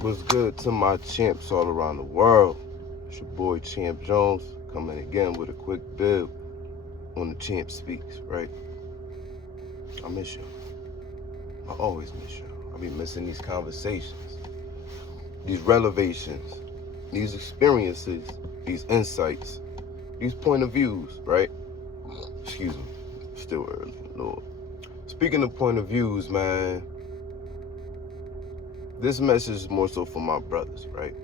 What's good to my champs all around the world? It's your boy Champ Jones coming again with a quick build on the Champ Speaks, right? I miss y'all. I always miss y'all. I be missing these conversations, these revelations, these experiences, these insights, these point of views, right? Excuse me, still early, Lord. Speaking of point of views, man, this message is more so for my brothers, right?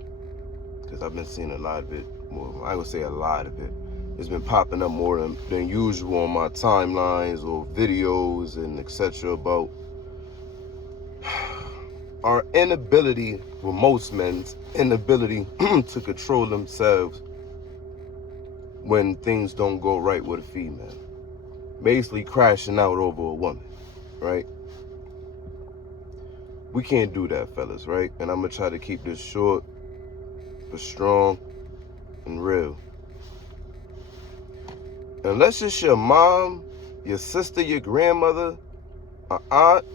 Because I've been seeing a lot of it more. I would say a lot of it. It's been popping up more than usual on my timelines or videos and etc. about our inability, well, most men's inability to control themselves when things don't go right with a female. Basically crashing out over a woman, right? We can't do that, fellas, right? And I'm going to try to keep this short, but strong and real. Unless it's your mom, your sister, your grandmother, an aunt,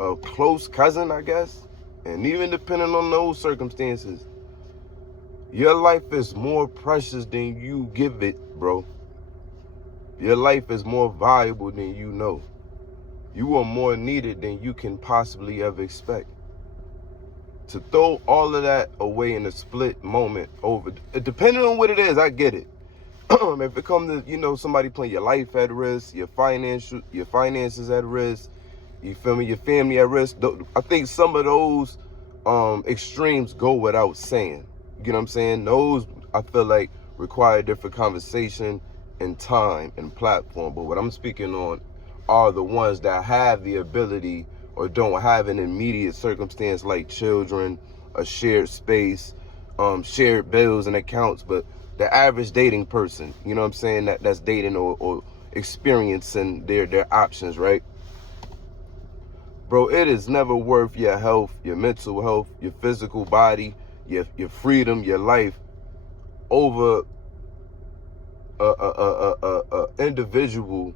a close cousin, I guess, and even depending on those circumstances, your life is more precious than you give it, bro. Your life is more valuable than you know. You are more needed than you can possibly ever expect. To throw all of that away in a split moment over, depending on what it is, I get it. If it comes to, somebody putting your life at risk, your finances at risk, you feel me, your family at risk, I think some of those extremes go without saying. You know what I'm saying? Those, I feel like, require different conversation and time and platform. But what I'm speaking on are the ones that have the ability or don't have an immediate circumstance like children, a shared space, shared bills and accounts, but the average dating person, you know what I'm saying, that's dating or experiencing their options, right? Bro, it is never worth your health, your mental health, your physical body, your freedom, your life over a individual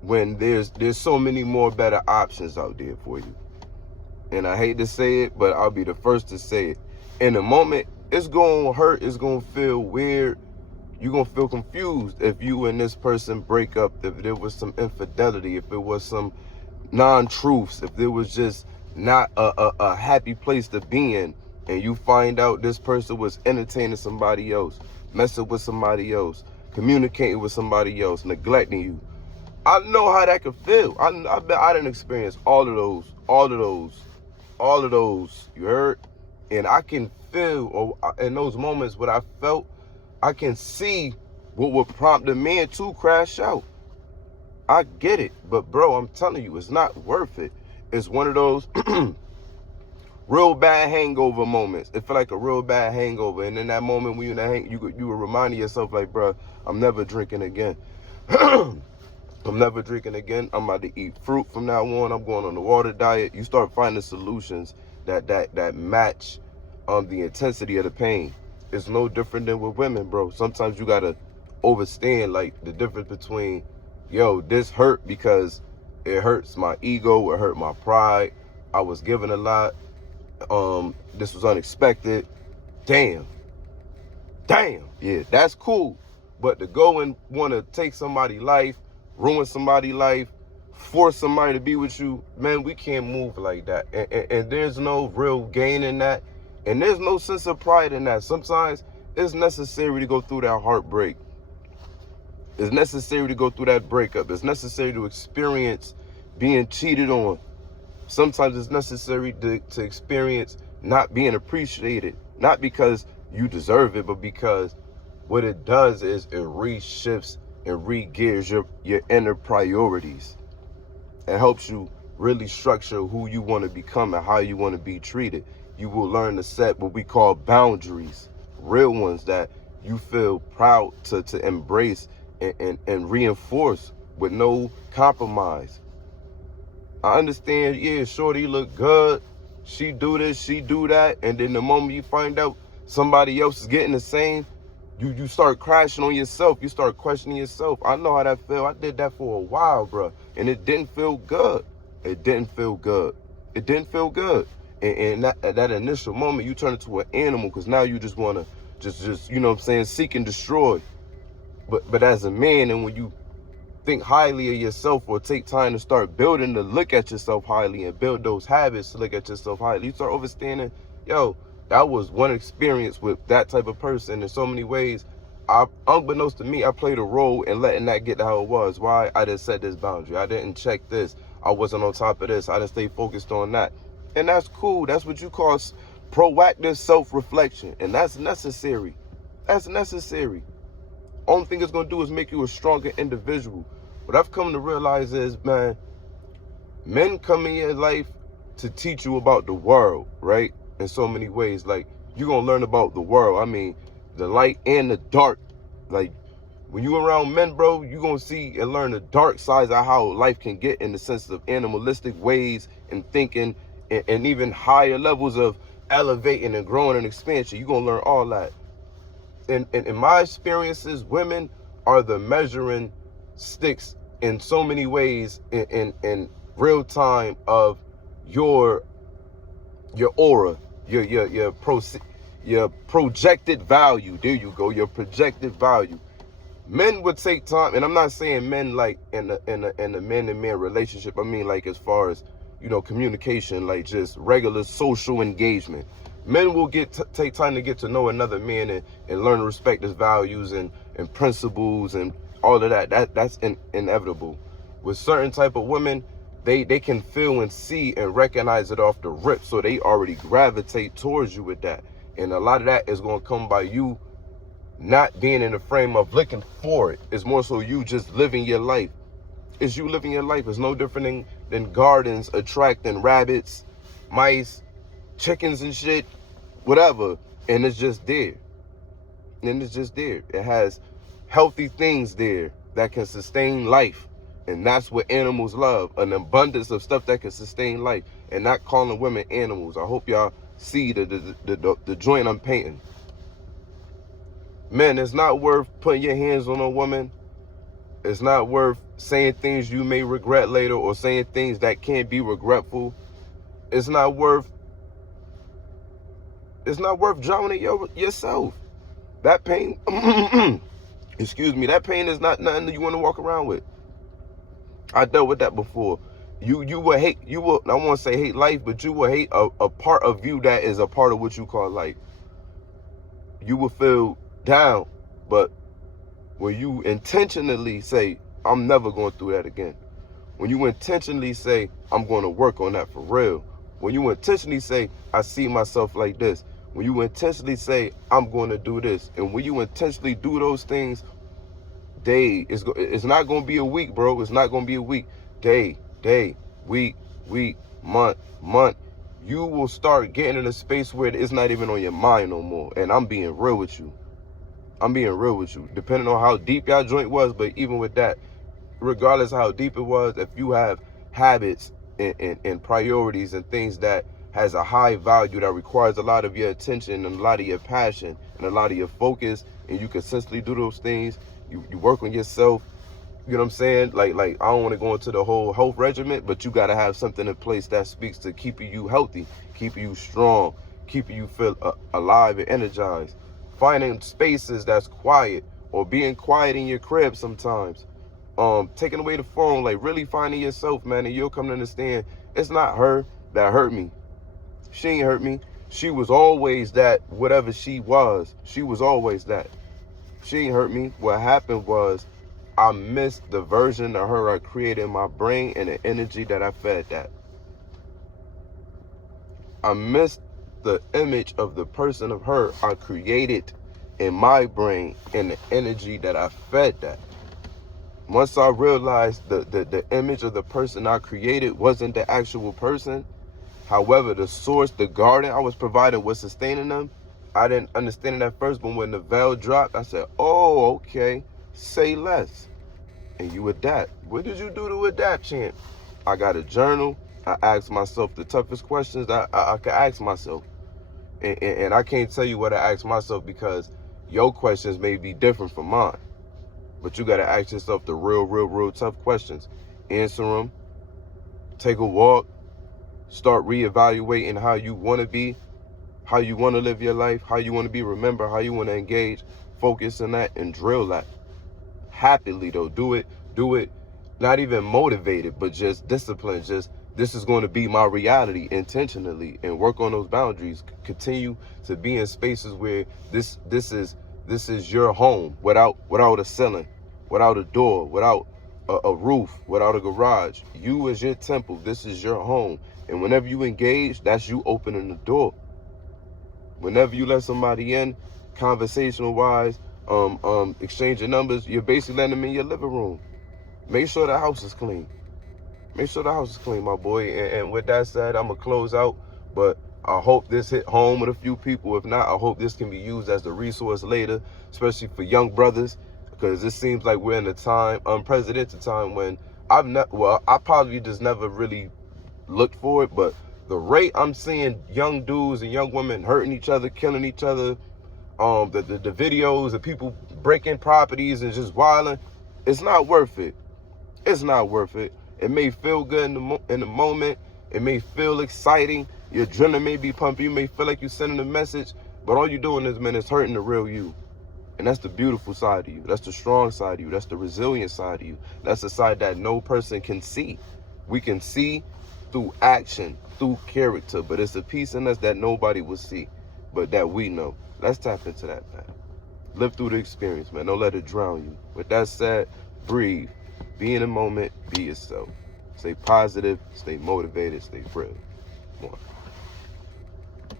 when there's so many more better options out there for you. And I hate to say it, but I'll be the first to say it. In a moment, it's gonna hurt, it's gonna feel weird, you're gonna feel confused if you and this person break up, if there was some infidelity, if it was some non-truths, if there was just not a happy place to be in, and you find out this person was entertaining somebody else, messing with somebody else, communicating with somebody else, neglecting you. I know how that could feel. I didn't experience all of those, you heard? And I can feel, or in those moments what I felt, I can see what would prompt a man to crash out. I get it, but bro, I'm telling you, it's not worth it. It's one of those real bad hangover moments. It feel like a real bad hangover, and in that moment when you're in that you were reminding yourself like, bro, I'm never drinking again. I'm never drinking again. I'm about to eat fruit from now on. I'm going on the water diet. You start finding solutions that match the intensity of the pain. It's no different than with women, bro. Sometimes you gotta understand like the difference between, yo, this hurt because it hurts my ego, it hurt my pride. I was given a lot. This was unexpected. Damn. Yeah, that's cool. But to go and want to take somebody's life, ruin somebody's life, force somebody to be with you, man, we can't move like that. And there's no real gain in that. And there's no sense of pride in that. Sometimes it's necessary to go through that heartbreak. It's necessary to go through that breakup. It's necessary to experience being cheated on. Sometimes it's necessary to experience not being appreciated. Not because you deserve it, but because what it does is it reshifts and re-gears your inner priorities. It helps you really structure who you want to become and how you want to be treated. You will learn to set what we call boundaries, real ones that you feel proud to embrace and reinforce with no compromise. I understand, yeah, shorty look good, she do this, she do that, and then the moment you find out somebody else is getting the same, you start crashing on yourself. You start questioning yourself. I know how that feel. I did that for a while, bro, and it didn't feel good. It didn't feel good. And that initial moment, you turn into an animal because now you just want to just you know what I'm saying, seek and destroy. But as a man, and when you think highly of yourself or take time to start building to look at yourself highly and build those habits to look at yourself highly, you start understanding, yo, that was one experience with that type of person. In so many ways, unbeknownst to me, I played a role in letting that get to how it was. Why? I didn't set this boundary. I didn't check this. I wasn't on top of this. I didn't stay focused on that. And that's cool. That's what you call proactive self-reflection. And that's necessary. That's necessary. Only thing it's going to do is make you a stronger individual. What I've come to realize is, man, men come in your life to teach you about the world, right? In so many ways. Like, you're going to learn about the world. I mean, the light and the dark. Like, when you around men, bro, you're going to see and learn the dark sides of how life can get in the sense of animalistic ways and thinking and even higher levels of elevating and growing and expansion. You're going to learn all that. And in my experiences, women are the measuring sticks in so many ways in real time of your aura, your projected value. There you go, your projected value. Men would take time, and I'm not saying men like in a man-to-man relationship. I mean like as far as, you know, communication, like just regular social engagement. Men will take time to get to know another man and learn to respect his values and principles and all of that. That's inevitable. With certain type of women, they can feel and see and recognize it off the rip, so they already gravitate towards you with that. And a lot of that is going to come by you not being in the frame of looking for it. It's more so you just living your life. It's you living your life. It's no different than gardens attracting rabbits, mice, chickens and shit, whatever. And it's just there. And it's just there. It has healthy things there that can sustain life. And that's what animals love. An abundance of stuff that can sustain life. And not calling women animals. I hope y'all see the joint I'm painting. Men, it's not worth putting your hands on a woman. It's not worth saying things you may regret later or saying things that can't be regretful. It's not worth drowning yourself. That pain, excuse me, that pain is not nothing that you want to walk around with. I dealt with that before. You will hate, I won't say hate life, but you will hate a part of you that is a part of what you call life. You will feel down, but when you intentionally say, I'm never going through that again. When you intentionally say, I'm going to work on that for real. When you intentionally say, I see myself like this. When you intentionally say, I'm going to do this. And when you intentionally do those things, it's not going to be a week, bro. It's not going to be a week. Day, week, month. You will start getting in a space where it's not even on your mind no more. And I'm being real with you. Depending on how deep your joint was, but even with that, regardless of how deep it was, if you have habits and priorities and things that has a high value that requires a lot of your attention and a lot of your passion and a lot of your focus, and you consistently do those things, you work on yourself, you know what I'm saying? Like I don't want to go into the whole health regimen, but you got to have something in place that speaks to keeping you healthy, keeping you strong, keeping you feel alive and energized. Finding spaces that's quiet or being quiet in your crib sometimes. Taking away the phone, like really finding yourself, man, and you'll come to understand it's not her that hurt me. She ain't hurt me. She was always that, whatever she was. She was always that. She ain't hurt me. What happened was I missed the version of her I created in my brain and the energy that I fed that. I missed the image of the person of her I created in my brain and the energy that I fed that. Once I realized the image of the person I created wasn't the actual person, however, the source, the garden I was providing was sustaining them, I didn't understand it at first, but when the veil dropped, I said, oh, okay, say less. And you adapt. What did you do to adapt, champ? I got a journal. I asked myself the toughest questions I could ask myself. And I can't tell you what I asked myself because your questions may be different from mine. But you got to ask yourself the real tough questions. Answer them. Take a walk. Start reevaluating how you want to be, how you want to live your life, how you want to be remembered, how you want to engage. Focus on that and drill that. Happily though, do it not even motivated, but just disciplined. Just, this is going to be my reality intentionally, and work on those boundaries. Continue to be in spaces where this is your home, without a ceiling, without a door, without a roof, without a garage. You is your temple. This is your home. And whenever you engage, that's you opening the door. Whenever you let somebody in, conversational wise, exchanging numbers, you're basically letting them in your living room. Make sure the house is clean. Make sure the house is clean, my boy. And with that said, I'm going to close out. But I hope this hit home with a few people. If not, I hope this can be used as the resource later, especially for young brothers. Because it seems like we're in a time, unprecedented time, when I probably just never really looked for it. But the rate I'm seeing young dudes and young women hurting each other, killing each other, the videos of people breaking properties and just wilding, it's not worth it. It's not worth it. It may feel good in the moment. It may feel exciting. Your adrenaline may be pumping. You may feel like you're sending a message. But all you're doing is hurting the real you. And that's the beautiful side of you. That's the strong side of you. That's the resilient side of you. That's the side that no person can see. We can see through action, through character. But it's a piece in us that nobody will see, but that we know. Let's tap into that, man. Live through the experience, man. Don't let it drown you. With that said, breathe. Be in the moment. Be yourself. Stay positive. Stay motivated. Stay real. Come on.